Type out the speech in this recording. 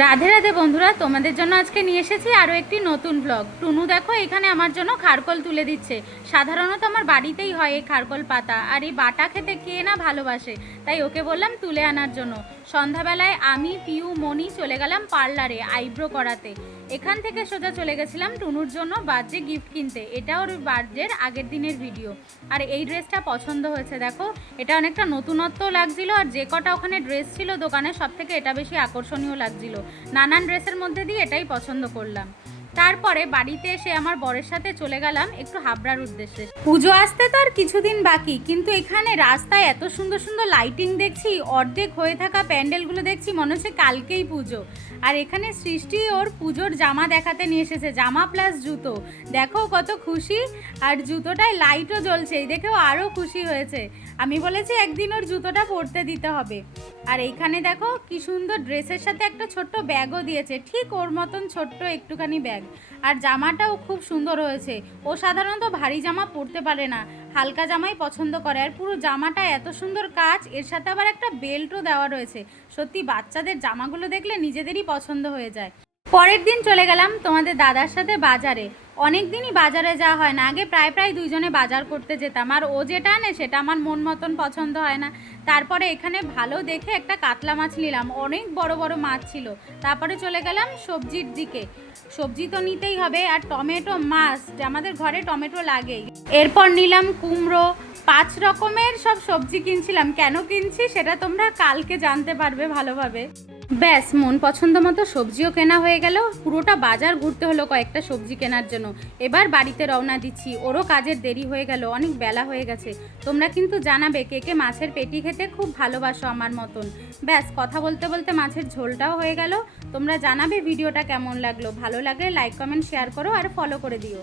রাধে রাধে বন্ধুরা, তোমাদের জন্য আজকে নিয়ে এসেছি আরও একটি নতুন ব্লগ। টুনু দেখো এখানে আমার জন্য খারকোল তুলে দিচ্ছে। সাধারণত আমার বাড়িতেই হয় এই খারকোল পাতা, আর এই বাটা খেতে কে না ভালোবাসে, তাই ওকে বললাম তুলে আনার জন্য। সন্ধ্যাবেলায় আমি, পিউ, মনি চলে গেলাম পার্লারে আইব্রো করাতে। এখান থেকে সোজা চলে গেছিলাম টুনুর জন্য বার্থডে গিফট কিনতে। এটা ওর বার্থডের আগের দিনের ভিডিও। আর এই ড্রেসটা পছন্দ হয়েছে, দেখো এটা অনেকটা নতুনত্ব লাগছিল, আর যে কটা ওখানে ড্রেস ছিল দোকানে সব থেকে এটা বেশি আকর্ষণীয় লাগছিল। নানান ড্রেসের মধ্যে দিয়ে এটাই পছন্দ করলাম। তারপরে বাড়িতে এসে আমার বরের সাথে চলে গেলাম একটু হাবড়ার উদ্দেশ্যে। পুজো আসতে তো আর কিছুদিন বাকি, কিন্তু এখানে রাস্তায় এত সুন্দর সুন্দর লাইটিং দেখছি, অর্ধেক হয়ে থাকা প্যান্ডেলগুলো দেখছি, মনে হচ্ছে কালকেই পুজো। আর এখানে সৃষ্টি ওর পুজোর জামা দেখাতে নিয়ে এসেছে, জামা প্লাস জুতো। দেখো কত খুশি, আর জুতোটায় লাইটও জ্বলছে, এই দেখেও আরও খুশি হয়েছে। আমি বলেছি একদিন ওর জুতোটা পরতে দিতে হবে। আর এইখানে দেখো কি সুন্দর ড্রেসের সাথে একটা ছোট্ট ব্যাগও দিয়েছে, ঠিক ওর মতন ছোট্ট একটুখানি ব্যাগ। আর জামাটাও খুব সুন্দর হয়েছে। ও সাধারণত ভারী জামা পরতে পারে না, হালকা জামাই পছন্দ করে। আর পুরো জামাটা এত সুন্দর কাজ, এর সাথে আবার একটা বেল্টও দেওয়া রয়েছে। সত্যি বাচ্চাদের জামাগুলো দেখলে নিজেদেরই পছন্দ হয়ে যায়। পরের দিন চলে গেলাম তোমাদের দাদার সাথে বাজারে। অনেক দিনই বাজারে যাওয়া হয় না, আগে প্রায় দুইজনে বাজার করতে যেতাম, আর ও যেটা আনে সেটা আমার মন মতন পছন্দ হয় না। তারপরে এখানে ভালো দেখে একটা কাতলা মাছ নিলাম, অনেক বড় বড় মাছ ছিল। তারপরে চলে গেলাম সবজির দিকে। সবজি তো নিতেই হবে, আর টমেটো মাস্ট, আমাদের ঘরে টমেটো লাগেই। এরপর নিলাম কুমড়ো। 5 রকমের সব সবজি কিনছিলাম, কেন কিনছি সেটা তোমরা কালকে জানতে পারবে ভালোভাবে। ব্যাস মন পছন্দ মতো সবজিও কেনা হয়ে গেল। পুরোটা বাজার ঘুরতে হলো কয়েকটা সবজি কেনার জন্য। এবার বাড়িতে রওনা দিচ্ছি, ওরও কাজের দেরি হয়ে গেল, অনেক বেলা হয়ে গেছে। তোমরা কিন্তু জানাবে কে কে মাছের পেটি খেতে খুব ভালোবাসো আমার মতন। ব্যাস কথা বলতে বলতে মাছের ঝোলটাও হয়ে গেল। তোমরা জানাবে ভিডিওটা কেমন লাগলো, ভালো লাগলে লাইক কমেন্ট শেয়ার করো আর ফলো করে দিও।